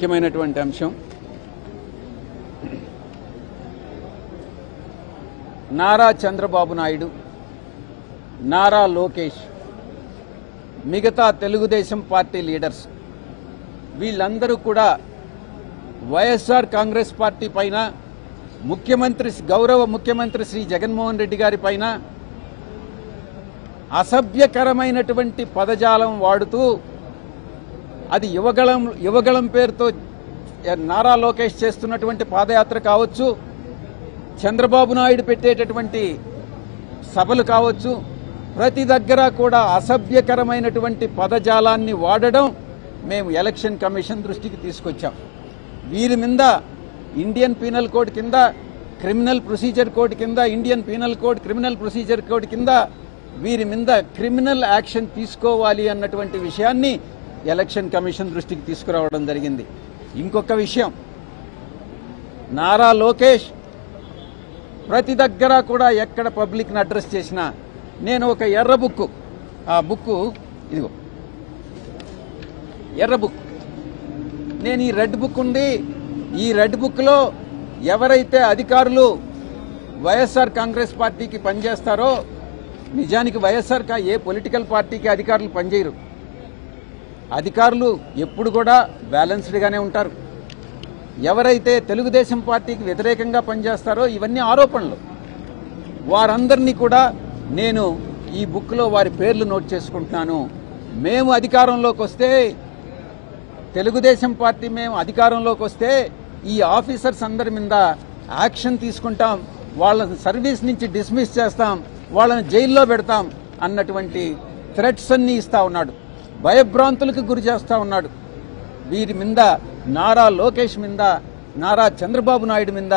ముఖ్యమైనటువంటి అంశం. నారా చంద్రబాబు నాయుడు, నారా లోకేష్, మిగతా తెలుగుదేశం పార్టీ లీడర్స్ వీళ్ళందరూ కూడా వైఎస్ఆర్ కాంగ్రెస్ పార్టీ పైన, గౌరవ ముఖ్యమంత్రి శ్రీ జగన్మోహన్ రెడ్డి గారి పైన అసభ్యకరమైనటువంటి పదజాలం వాడుతూ, అది యువగళం పేరుతో నారా లోకేష్ చేస్తున్నటువంటి పాదయాత్ర కావచ్చు, చంద్రబాబు నాయుడు పెట్టేటటువంటి సభలు కావచ్చు, ప్రతి దగ్గర కూడా అసభ్యకరమైనటువంటి పదజాలాన్ని వాడడం మేము ఎలక్షన్ కమిషన్ దృష్టికి తీసుకొచ్చాం. వీరి మీద ఇండియన్ పీనల్ కోడ్ కింద, క్రిమినల్ ప్రొసీజర్ కోడ్ కింద, Indian penal code, criminal procedure code కింద వీరి మీద క్రిమినల్ యాక్షన్ తీసుకోవాలి అన్నటువంటి విషయాన్ని ఎలక్షన్ కమిషన్ దృష్టికి తీసుకురావడం జరిగింది. ఇంకొక విషయం, నారా లోకేష్ ప్రతి దగ్గర కూడా ఎక్కడ పబ్లిక్ని అడ్రస్ చేసినా నేను ఒక ఎర్ర బుక్, ఆ బుక్ ఇదిగో ఎర్ర బుక్, నేను ఈ రెడ్ బుక్ ఉంది, ఈ రెడ్ బుక్లో ఎవరైతే అధికారులు వైఎస్ఆర్ కాంగ్రెస్ పార్టీకి పనిచేస్తారో, నిజానికి వైఎస్ఆర్ ఏ పొలిటికల్ పార్టీకి అధికారులు పనిచేయరు. అధికారులు ఎప్పుడు కూడా బ్యాలెన్స్డ్గానే ఉంటారు. ఎవరైతే తెలుగుదేశం పార్టీకి వ్యతిరేకంగా పనిచేస్తారో, ఇవన్నీ ఆరోపణలు, వారందరినీ కూడా నేను ఈ బుక్లో వారి పేర్లు నోట్ చేసుకుంటున్నాను. మేము అధికారంలోకి వస్తే, తెలుగుదేశం పార్టీ మేము అధికారంలోకి వస్తే ఈ ఆఫీసర్స్ అందరి మీద యాక్షన్ తీసుకుంటాం, వాళ్ళ సర్వీస్ నుంచి డిస్మిస్ చేస్తాం, వాళ్ళని జైల్లో పెడతాం అన్నటువంటి థ్రెట్స్ అన్నీ ఇస్తా ఉన్నాడు, భయభ్రాంతులకు గురి చేస్తూ ఉన్నాడు. వీరి మీద, నారా లోకేష్ మీద, నారా చంద్రబాబు నాయుడు మీద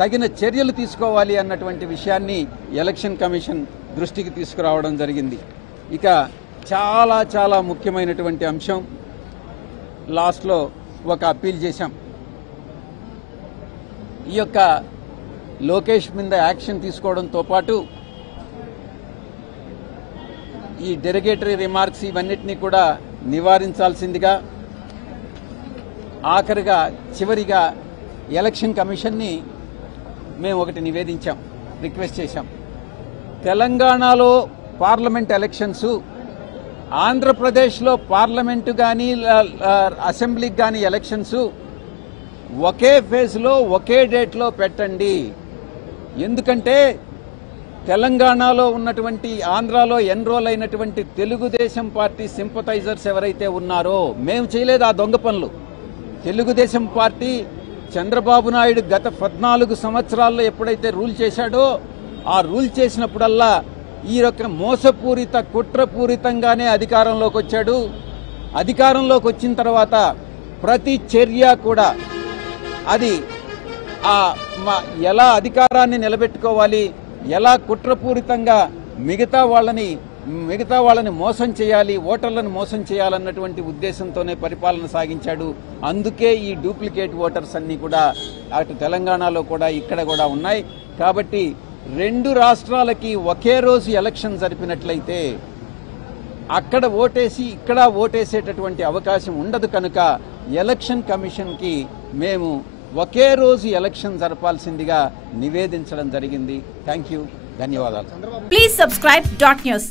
తగిన చర్యలు తీసుకోవాలి అన్నటువంటి విషయాన్ని ఎలక్షన్ కమిషన్ దృష్టికి తీసుకురావడం జరిగింది. ఇక చాలా చాలా ముఖ్యమైనటువంటి అంశం, లాస్ట్లో ఒక అప్పీల్ చేశాం. ఈ యొక్క లోకేష్ మీద యాక్షన్ తీసుకోవడంతో పాటు ఈ డెరిగేటరీ రిమార్క్స్ ఇవన్నిటినీ కూడా నివారించాల్సిందిగా, ఆఖరిగా చివరిగా ఎలక్షన్ కమిషన్ని మేము ఒకటి నివేదించాం, రిక్వెస్ట్ చేశాం. తెలంగాణలో పార్లమెంట్ ఎలక్షన్స్, ఆంధ్రప్రదేశ్లో పార్లమెంటు కానీ అసెంబ్లీకి కానీ ఎలక్షన్స్ ఒకే ఫేజ్లో ఒకే డేట్లో పెట్టండి. ఎందుకంటే తెలంగాణలో ఉన్నటువంటి, ఆంధ్రాలో ఎన్రోల్ అయినటువంటి తెలుగుదేశం పార్టీ సింపథైజర్స్ ఎవరైతే ఉన్నారో, మేము చేయలేదు ఆ దొంగ పనులు. తెలుగుదేశం పార్టీ చంద్రబాబు నాయుడు గత 14 సంవత్సరాల్లో ఎప్పుడైతే రూల్ చేశాడో, ఆ రూల్ చేసినప్పుడల్లా ఈ యొక్క మోసపూరిత, కుట్రపూరితంగానే అధికారంలోకి వచ్చాడు. అధికారంలోకి వచ్చిన తర్వాత ప్రతి చర్య కూడా అది ఎలా అధికారాన్ని నిలబెట్టుకోవాలి, ఎలా కుట్రపూరితంగా మిగతా వాళ్ళని మోసం చేయాలి, ఓటర్లను మోసం చేయాలన్నటువంటి ఉద్దేశంతోనే పరిపాలన సాగించాడు. అందుకే ఈ డూప్లికేట్ ఓటర్స్ అన్నీ కూడా అటు తెలంగాణలో కూడా ఇక్కడ కూడా ఉన్నాయి. కాబట్టి 2 రాష్ట్రాలకి ఒకే రోజు ఎలక్షన్ జరిపినట్లయితే అక్కడ ఓటేసి ఇక్కడ ఓటేసేటటువంటి అవకాశం ఉండదు. కనుక ఎలక్షన్ కమిషన్కి మేము ఒకే రోజు ఎలక్షన్ జరపాల్సిందిగా నివేదించడం జరిగింది. థ్యాంక్ యూ, ధన్యవాదాలు. Please subscribe .news.